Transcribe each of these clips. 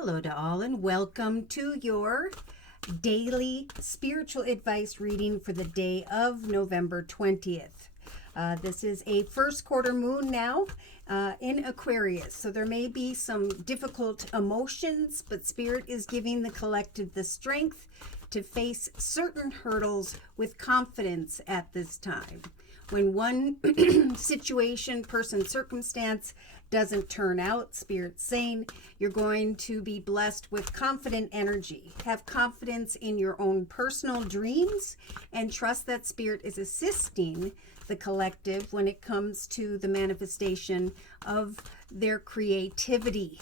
Hello to all and welcome to your daily spiritual advice reading for the day of November 20th. This is a first quarter moon now in Aquarius, so there may be some difficult emotions, but Spirit is giving the collective the strength to face certain hurdles with confidence at this time. When one situation, person, circumstance doesn't turn out, Spirit's saying you're going to be blessed with confident energy. Have confidence in your own personal dreams and trust that Spirit is assisting the collective when it comes to the manifestation of their creativity.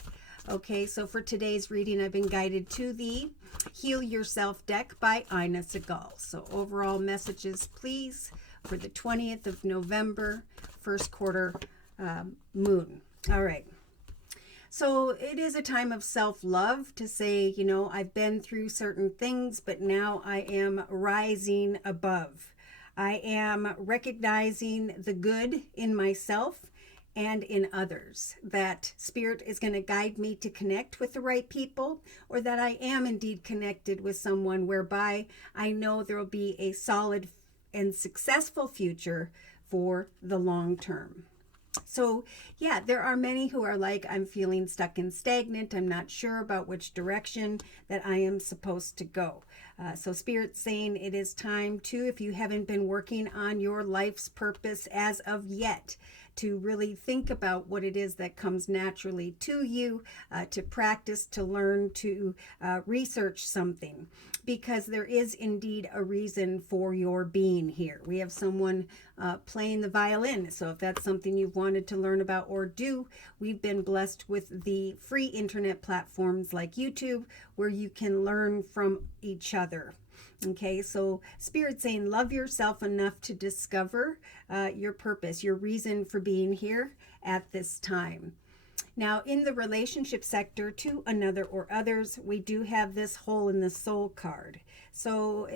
Okay, so for today's reading, I've been guided to the Heal Yourself deck by Ina Segal. So overall messages, please, for the 20th of November, first quarter moon. All right. So it is a time of self-love to say, I've been through certain things, but now I am rising above. I am recognizing the good in myself and in others, that Spirit is going to guide me to connect with the right people, or that I am indeed connected with someone whereby I know there will be a solid and successful future for the long term. So yeah, there are many who are like, I'm feeling stuck and stagnant. I'm not sure about which direction that I am supposed to go. So Spirit's saying it is time to, if you haven't been working on your life's purpose as of yet, to really think about what it is that comes naturally to you, to practice, to learn, to research something, because there is indeed a reason for your being here. We have someone playing the violin, so if that's something you've wanted to learn about or do, we've been blessed with the free internet platforms like YouTube, where you can learn from each other. Okay, so Spirit saying love yourself enough to discover your purpose, your reason for being here at this time. Now, in the relationship sector, to another or others, we do have this hole in the soul card. So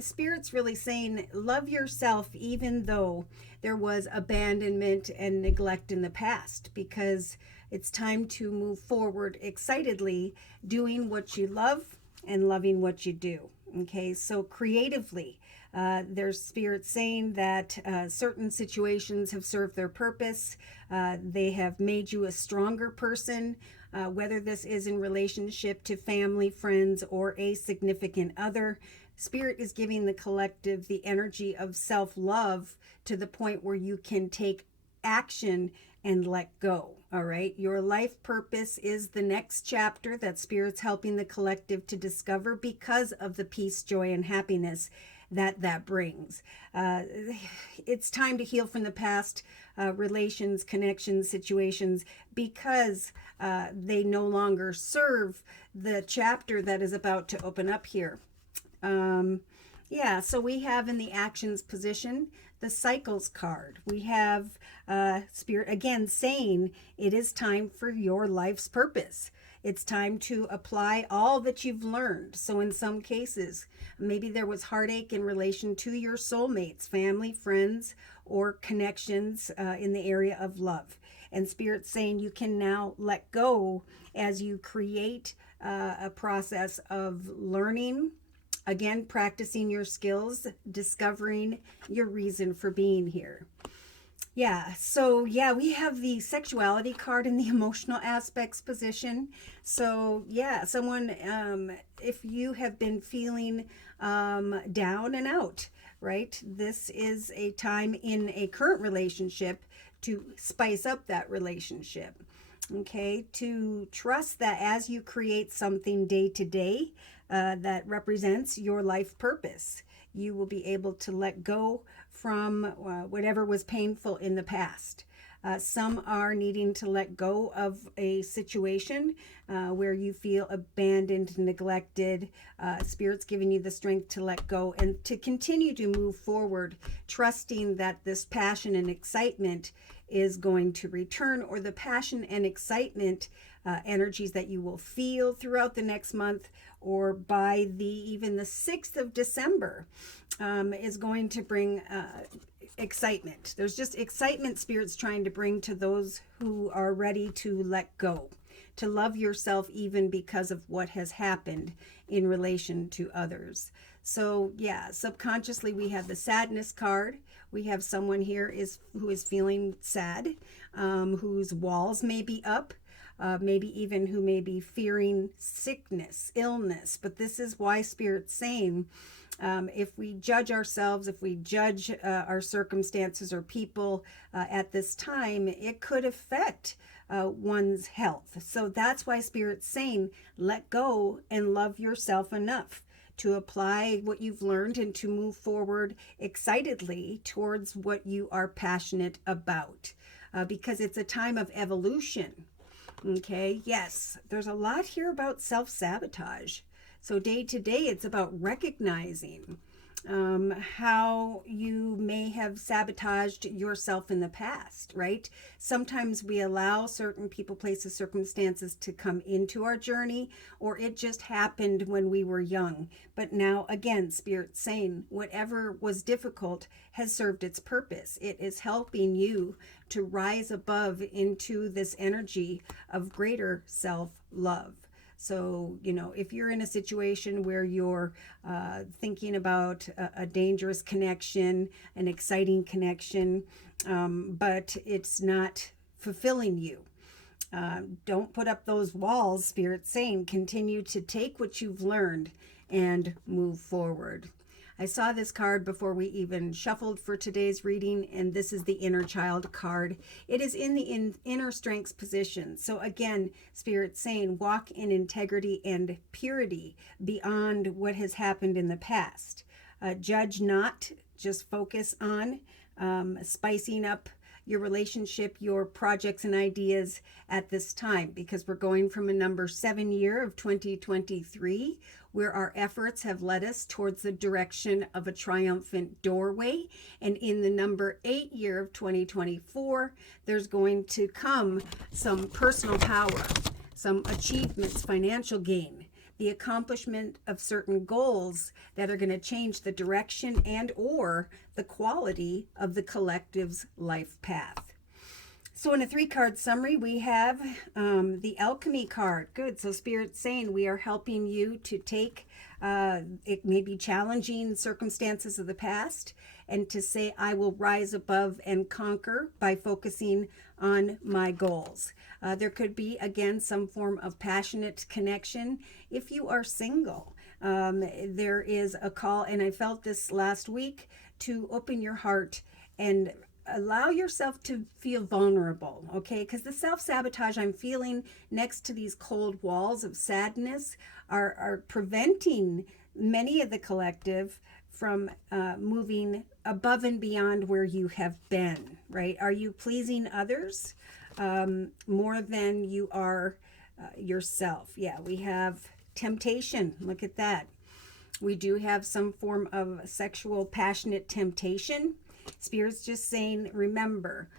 Spirit's really saying love yourself even though there was abandonment and neglect in the past, because it's time to move forward excitedly, doing what you love and loving what you do. Okay, so creatively, there's Spirit saying that certain situations have served their purpose. They have made you a stronger person, whether this is in relationship to family, friends, or a significant other. Spirit is giving the collective the energy of self-love to the point where you can take action and let go. All right. Your life purpose is the next chapter that Spirit's helping the collective to discover because of the peace, joy, and happiness that brings. It's time to heal from the past relations, connections, situations, because they no longer serve the chapter that is about to open up here. So we have in the actions position the cycles card. We have Spirit again saying it is time for your life's purpose. It's time to apply all that you've learned. So in some cases, maybe there was heartache in relation to your soulmates, family, friends, or connections in the area of love. And Spirit's saying you can now let go as you create a process of learning, again, practicing your skills, discovering your reason for being here. We have the sexuality card in the emotional aspects position. So someone, if you have been feeling down and out, right? This is a time in a current relationship to spice up that relationship. Okay, to trust that as you create something day to day that represents your life purpose, you will be able to let go from whatever was painful in the past. Some are needing to let go of a situation where you feel abandoned, neglected. Spirit's giving you the strength to let go and to continue to move forward, trusting that this passion and excitement is going to return, or the passion and excitement energies that you will feel throughout the next month, or by even the 6th of December is going to bring excitement. There's just excitement Spirit's trying to bring to those who are ready to let go, to love yourself even because of what has happened in relation to others. So yeah, subconsciously we have the sadness card. We have someone here who is feeling sad, whose walls may be up, maybe even who may be fearing sickness, illness. But this is why Spirit's saying, if we judge ourselves, if we judge our circumstances or people at this time, it could affect one's health. So that's why Spirit's saying, let go and love yourself enough to apply what you've learned and to move forward excitedly towards what you are passionate about, because it's a time of evolution. Okay, yes, there's a lot here about self-sabotage. So day to day, it's about recognizing how you may have sabotaged yourself in the past, right? Sometimes we allow certain people, places, circumstances to come into our journey, or it just happened when we were young. But now, again, Spirit's saying whatever was difficult has served its purpose. It is helping you to rise above into this energy of greater self-love. So, if you're in a situation where you're thinking about a dangerous connection, an exciting connection, but it's not fulfilling you, don't put up those walls, Spirit's saying. Continue to take what you've learned and move forward. I saw this card before we even shuffled for today's reading, and this is the inner child card. It is in the inner strengths position. So again, Spirit's saying, walk in integrity and purity beyond what has happened in the past. Judge not, just focus on spicing up your relationship, your projects and ideas at this time, because we're going from a number 7 year of 2023, where our efforts have led us towards the direction of a triumphant doorway. And in the number 8 year of 2024, there's going to come some personal power, some achievements, financial gain, the accomplishment of certain goals that are going to change the direction and or the quality of the collective's life path. So in a 3-card summary, we have the alchemy card. Good. So Spirit's saying we are helping you to take it may be challenging circumstances of the past and to say, I will rise above and conquer by focusing on my goals. There could be, again, some form of passionate connection. If you are single, there is a call, and I felt this last week, to open your heart and allow yourself to feel vulnerable, okay? Because the self-sabotage I'm feeling next to these cold walls of sadness are preventing many of the collective from moving above and beyond where you have been, right? Are you pleasing others more than you are yourself? Yeah, we have temptation. Look at that. We do have some form of sexual passionate temptation. Spirit's just saying, remember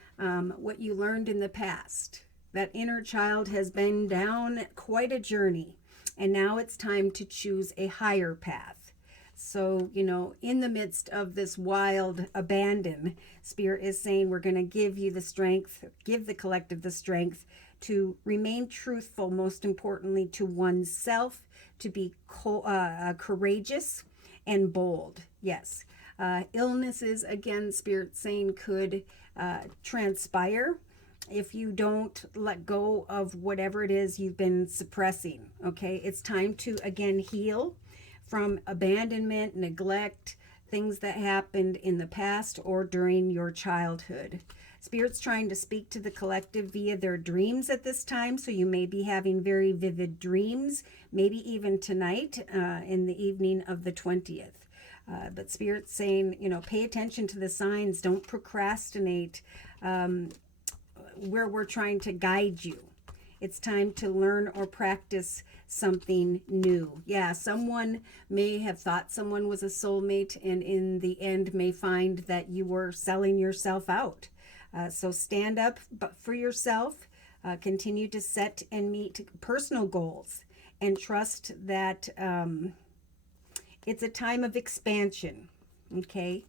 what you learned in the past. That inner child has been down quite a journey, and now it's time to choose a higher path. So, in the midst of this wild abandon, Spirit is saying we're going to give you the strength, give the collective the strength to remain truthful, most importantly to oneself, to be courageous and bold. Yes. Illnesses, again, Spirit saying, could transpire if you don't let go of whatever it is you've been suppressing. Okay, it's time to again heal from abandonment, neglect, things that happened in the past or during your childhood. Spirit's trying to speak to the collective via their dreams at this time, so you may be having very vivid dreams, maybe even tonight in the evening of the 20th. But Spirit's saying, pay attention to the signs. Don't procrastinate where we're trying to guide you. It's time to learn or practice something new. Yeah, someone may have thought someone was a soulmate and in the end may find that you were selling yourself out. So stand up for yourself. Continue to set and meet personal goals and trust that it's a time of expansion. Okay,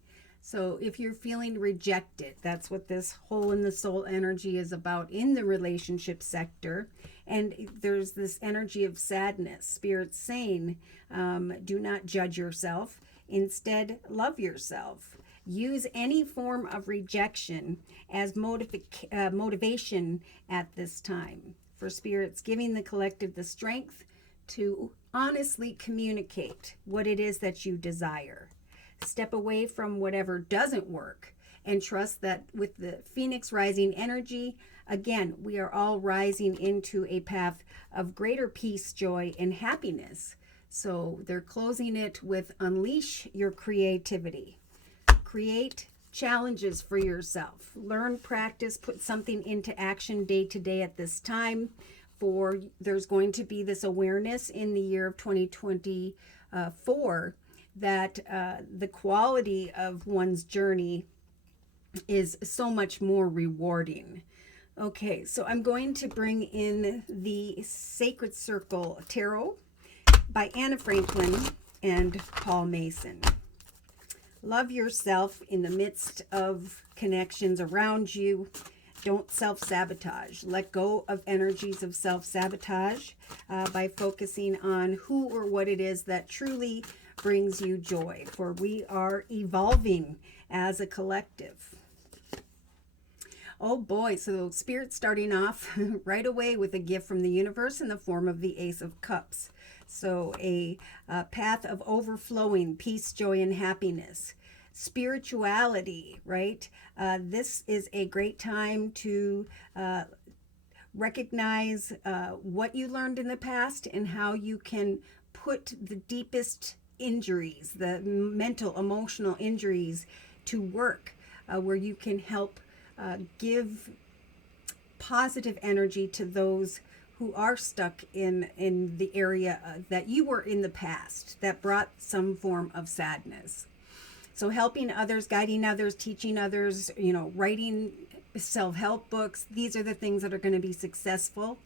So if you're feeling rejected, that's what this hole in the soul energy is about in the relationship sector. And there's this energy of sadness. Spirit's saying, do not judge yourself. Instead, love yourself. Use any form of rejection as motivation at this time. For Spirit's giving the collective the strength to honestly communicate what it is that you desire. Step away from whatever doesn't work and trust that with the Phoenix rising energy, again, we are all rising into a path of greater peace, joy, and happiness. So they're closing it with unleash your creativity. Create challenges for yourself. Learn, practice, put something into action day to day at this time. For there's going to be this awareness in the year of 2024 that the quality of one's journey is so much more rewarding. Okay, so I'm going to bring in the Sacred Circle Tarot by Anna Franklin and Paul Mason. Love yourself in the midst of connections around you. Don't self-sabotage. Let go of energies of self-sabotage by focusing on who or what it is that truly brings you joy, for we are evolving as a collective. Oh boy, so Spirit starting off right away with a gift from the universe in the form of the Ace of Cups. So a path of overflowing peace, joy, and happiness. Spirituality, right? This is a great time to recognize what you learned in the past and how you can put the deepest injuries, the mental, emotional injuries to work, where you can help give positive energy to those who are stuck in the area that you were in the past that brought some form of sadness. So helping others, guiding others, teaching others, writing self-help books, these are the things that are going to be successful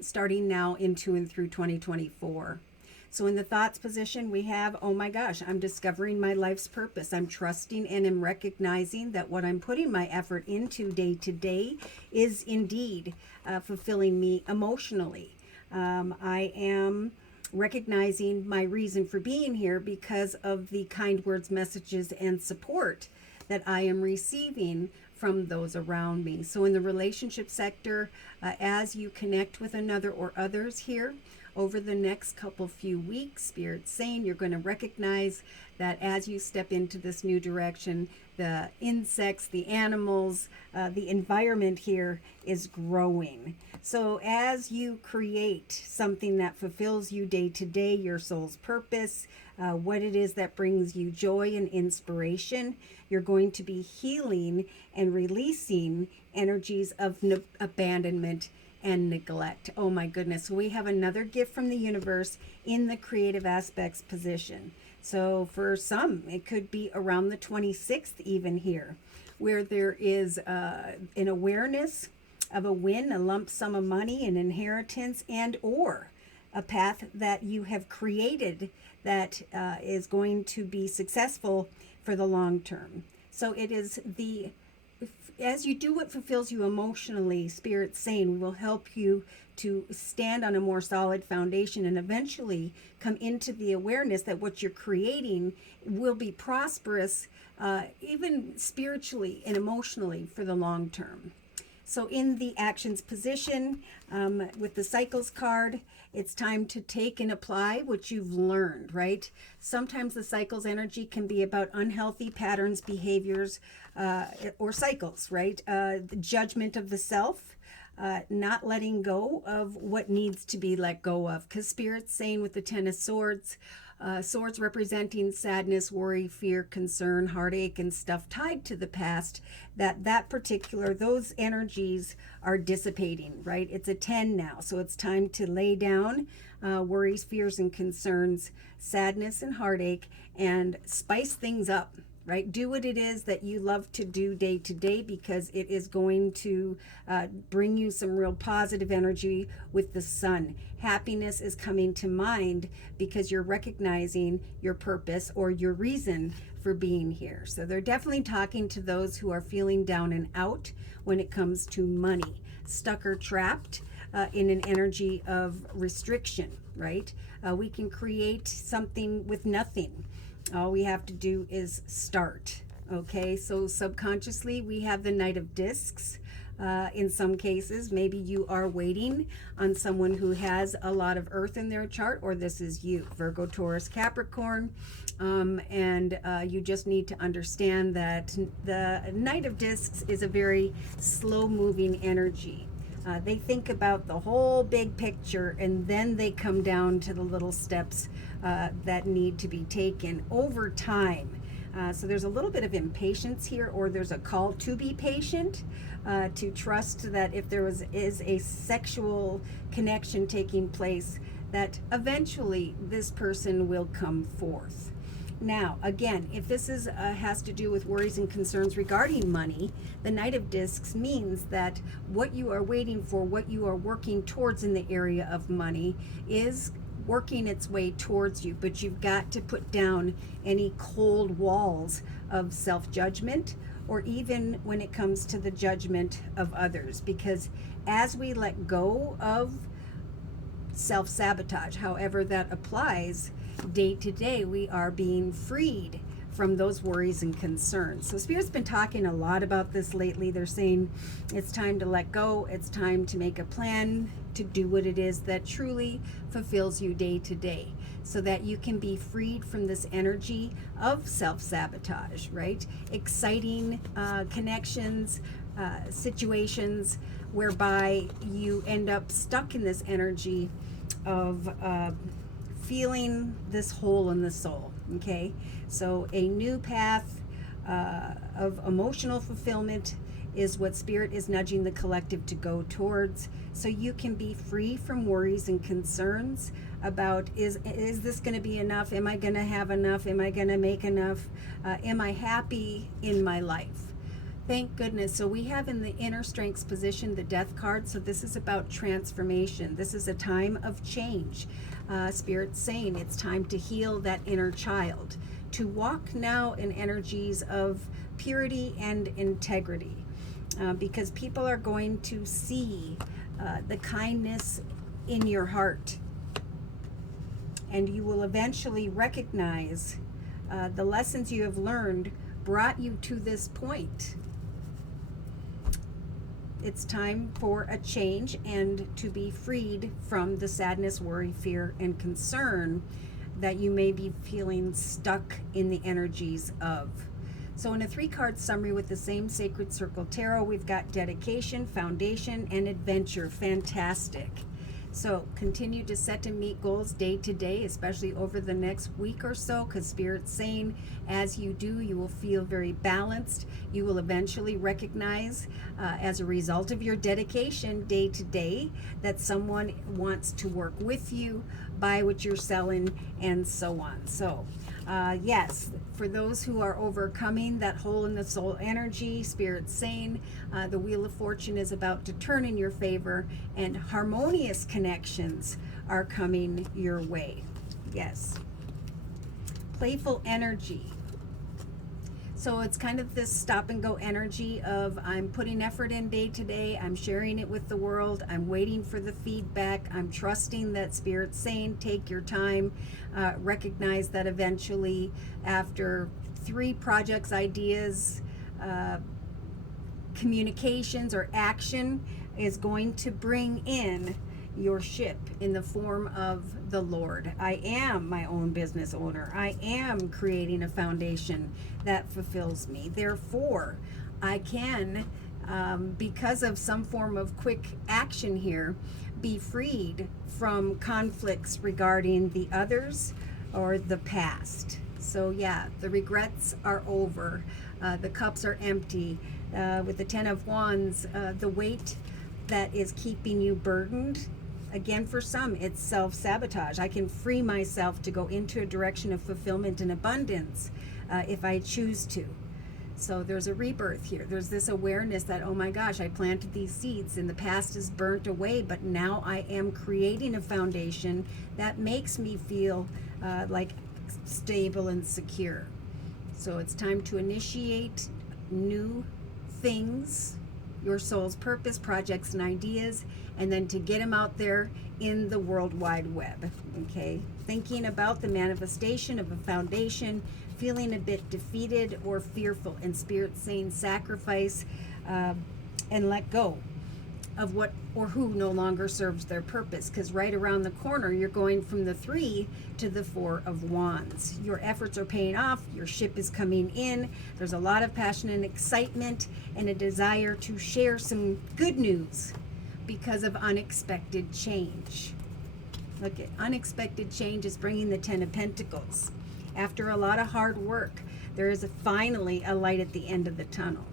starting now into and through 2024. So in the thoughts position, we have, oh my gosh, I'm discovering my life's purpose. I'm trusting and I'm recognizing that what I'm putting my effort into day to day is indeed fulfilling me emotionally. I am recognizing my reason for being here because of the kind words, messages, and support that I am receiving from those around me. So in the relationship sector, as you connect with another or others here, over the next few weeks, Spirit's saying you're going to recognize that as you step into this new direction, the insects, the animals, the environment here is growing. So as you create something that fulfills you day to day, your soul's purpose, what it is that brings you joy and inspiration, you're going to be healing and releasing energies of abandonment and neglect. Oh my goodness. So we have another gift from the universe in the creative aspects position. So for some, it could be around the 26th even here, where there is an awareness of a win, a lump sum of money, an inheritance, and or a path that you have created that is going to be successful for the long term. So it is as you do what fulfills you emotionally, Spirit's saying we will help you to stand on a more solid foundation and eventually come into the awareness that what you're creating will be prosperous, even spiritually and emotionally for the long term. So in the actions position, with the cycles card, it's time to take and apply what you've learned, right? Sometimes the cycles energy can be about unhealthy patterns, behaviors, or cycles, right? The judgment of the self, not letting go of what needs to be let go of. Because Spirit's saying with the Ten of Swords, swords representing sadness, worry, fear, concern, heartache, and stuff tied to the past, those energies are dissipating, right? It's a 10 now, so it's time to lay down worries, fears, and concerns, sadness, and heartache, and spice things up right? Do what it is that you love to do day to day, because it is going to bring you some real positive energy with the sun. Happiness is coming to mind because you're recognizing your purpose or your reason for being here. So they're definitely talking to those who are feeling down and out when it comes to money, stuck or trapped in an energy of restriction, right? We can create something with nothing. All we have to do is start. Okay, so subconsciously we have the Knight of Discs. In some cases, maybe you are waiting on someone who has a lot of earth in their chart, or this is you, Virgo, Taurus, Capricorn, and you just need to understand that the Knight of Discs is a very slow-moving energy. They think about the whole big picture, and then they come down to the little steps that need to be taken over time. So there's a little bit of impatience here, or there's a call to be patient, to trust that if there is a sexual connection taking place, that eventually this person will come forth. Now, again, if this is has to do with worries and concerns regarding money, the Knight of Discs means that what you are waiting for, what you are working towards in the area of money, is working its way towards you, but you've got to put down any cold walls of self-judgment, or even when it comes to the judgment of others, because as we let go of self-sabotage, however that applies, day to day we are being freed from those worries and concerns. So Spirit's been talking a lot about this lately. They're saying it's time to let go, it's time to make a plan to do what it is that truly fulfills you day to day, so that you can be freed from this energy of self-sabotage, right? Exciting connections, situations whereby you end up stuck in this energy of feeling this hole in the soul. Okay, so a new path of emotional fulfillment is what Spirit is nudging the collective to go towards, so you can be free from worries and concerns about is this going to be enough? Am I going to have enough? Am I going to make enough? Am I happy in my life? Thank goodness. So we have in the inner strengths position the Death card. So this is about transformation. This is a time of change. Spirit's saying it's time to heal that inner child, to walk now in energies of purity and integrity, because people are going to see the kindness in your heart, and you will eventually recognize the lessons you have learned brought you to this point. It's time for a change and to be freed from the sadness, worry, fear, and concern that you may be feeling stuck in the energies of. So in a 3-card summary with the same Sacred Circle Tarot, we've got dedication, foundation, and adventure. Fantastic. So continue to set and meet goals day to day, especially over the next week or so, because Spirit's saying as you do, you will feel very balanced. You will eventually recognize as a result of your dedication day to day that someone wants to work with you, buy what you're selling, and so on. So yes, for those who are overcoming that hole in the soul energy, Spirit's saying the Wheel of Fortune is about to turn in your favor, and harmonious connections are coming your way. Yes. Playful energy. So it's kind of this stop and go energy of I'm putting effort in day to day, I'm sharing it with the world, I'm waiting for the feedback, I'm trusting that Spirit's saying take your time, recognize that eventually after 3 projects, ideas, communications, or action is going to bring in your ship in the form of the Lord. I am my own business owner. I am creating a foundation that fulfills me. Therefore, I can, because of some form of quick action here, be freed from conflicts regarding the others or the past. So yeah, the regrets are over. The cups are empty. With the 10 of Wands, the weight that is keeping you burdened Again, for some, it's self-sabotage. I can free myself to go into a direction of fulfillment and abundance if I choose to. So there's a rebirth here. There's this awareness that, oh my gosh, I planted these seeds and the past is burnt away, but now I am creating a foundation that makes me feel like stable and secure. So it's time to initiate new things, your soul's purpose, projects, and ideas, and then to get them out there in the World Wide Web. Okay? Thinking about the manifestation of a foundation, feeling a bit defeated or fearful, and Spirit saying sacrifice and let go of what or who no longer serves their purpose, because right around the corner you're going from the 3 to the 4 of Wands. Your efforts are paying off, your ship is coming in, there's a lot of passion and excitement and a desire to share some good news because of unexpected change. Look at unexpected change is bringing the 10 of Pentacles. After a lot of hard work, there is finally a light at the end of the tunnel.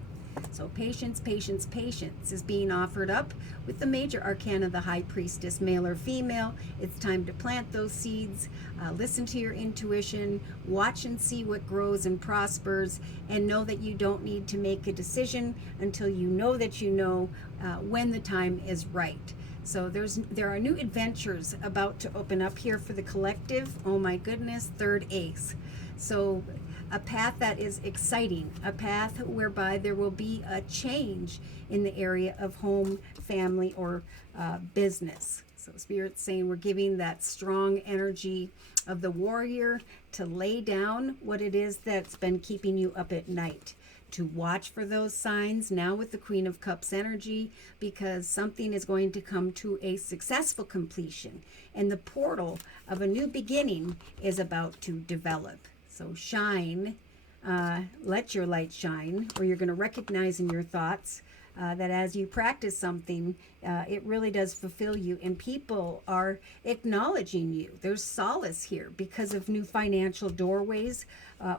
So patience, patience, patience is being offered up with the major arcana, the High Priestess, male or female. It's time to plant those seeds, listen to your intuition, watch and see what grows and prospers, and know that you don't need to make a decision until you know that you know when the time is right. So there are new adventures about to open up here for the collective. Oh my goodness, third ace. So a path that is exciting, a path whereby there will be a change in the area of home, family, or business. So Spirit's saying we're giving that strong energy of the warrior to lay down what it is that's been keeping you up at night, to watch for those signs now with the Queen of Cups energy, because something is going to come to a successful completion and the portal of a new beginning is about to develop. So shine, let your light shine, or you're going to recognize in your thoughts that as you practice something, it really does fulfill you, and people are acknowledging you. There's solace here because of new financial doorways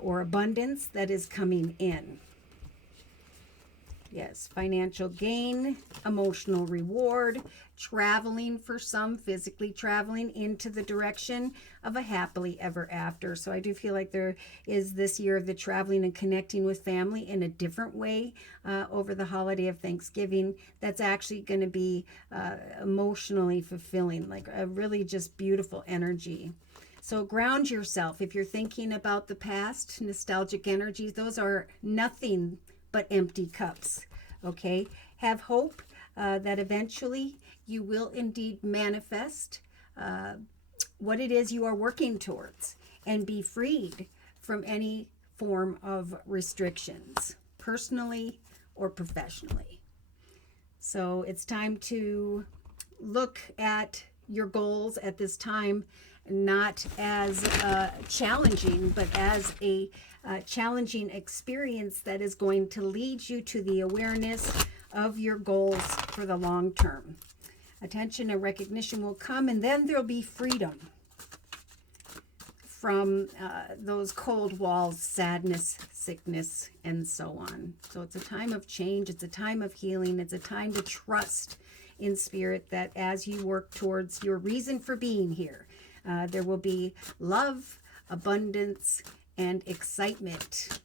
or abundance that is coming in. Yes, financial gain, emotional reward, traveling for some, physically traveling into the direction of a happily ever after. So I do feel like there is this year of the traveling and connecting with family in a different way over the holiday of Thanksgiving. That's actually going to be emotionally fulfilling, like a really just beautiful energy. So ground yourself. If you're thinking about the past, nostalgic energies, those are nothing but empty cups. Okay, have hope that eventually you will indeed manifest what it is you are working towards and be freed from any form of restrictions, personally or professionally. So it's time to look at your goals at this time, not as challenging, but as a challenging experience that is going to lead you to the awareness of your goals for the long term. Attention and recognition will come, and then there'll be freedom from those cold walls, sadness, sickness, and so on. So it's a time of change. It's a time of healing. It's a time to trust in Spirit that as you work towards your reason for being here, there will be love, abundance, and excitement.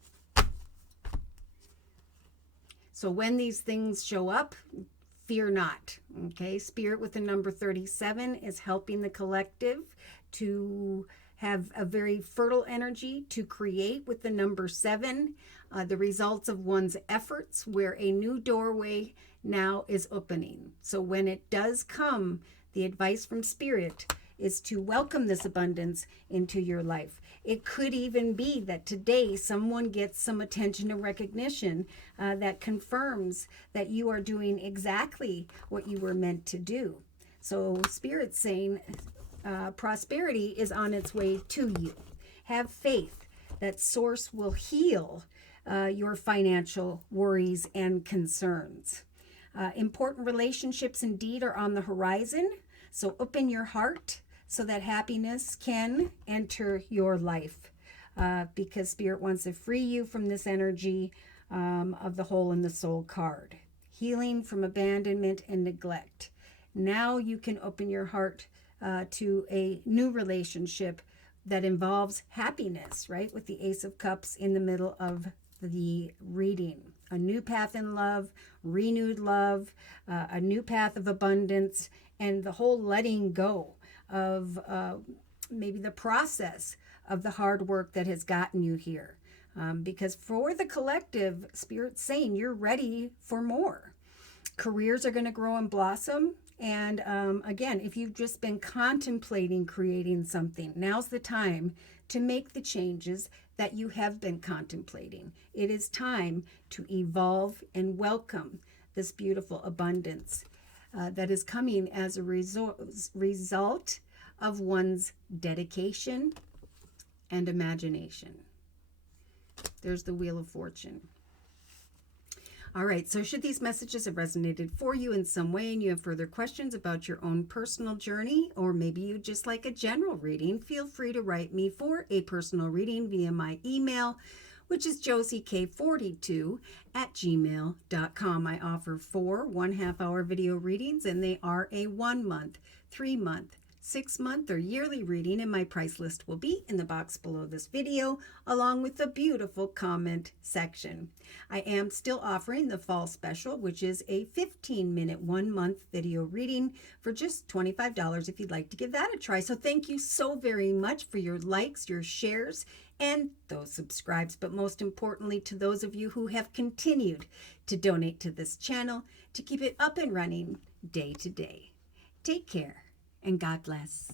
So when these things show up, fear not. Okay, Spirit with the number 37 is helping the collective to have a very fertile energy to create with the number 7, the results of one's efforts, where a new doorway now is opening. So when it does come, the advice from Spirit is to welcome this abundance into your life. It could even be that today someone gets some attention and recognition that confirms that you are doing exactly what you were meant to do. So Spirit's saying prosperity is on its way to you. Have faith that Source will heal your financial worries and concerns. Important relationships indeed are on the horizon. So open your heart so that happiness can enter your life, because Spirit wants to free you from this energy of the hole in the soul card. Healing from abandonment and neglect. Now you can open your heart to a new relationship that involves happiness, right? With the Ace of Cups in the middle of the reading. A new path in love, renewed love, a new path of abundance, and the whole letting go of maybe the process of the hard work that has gotten you here. Because for the collective, Spirit's saying you're ready for more. Careers are going to grow and blossom. And again, if you've just been contemplating creating something, now's the time to make the changes that you have been contemplating. It is time to evolve and welcome this beautiful abundance that is coming as a result of one's dedication and imagination. There's the Wheel of Fortune. All right, so should these messages have resonated for you in some way and you have further questions about your own personal journey, or maybe you just like a general reading, feel free to write me for a personal reading via my email, which is josieK42@gmail.com. I offer 4 1/2-hour video readings, and they are a 1-month, 3-month, 6-month, or yearly reading, and my price list will be in the box below this video, along with the beautiful comment section. I am still offering the fall special, which is a 15-minute 1-month video reading for just $25 if you'd like to give that a try. So thank you so very much for your likes, your shares, and those subscribes, but most importantly to those of you who have continued to donate to this channel to keep it up and running day to day. Take care. And God bless.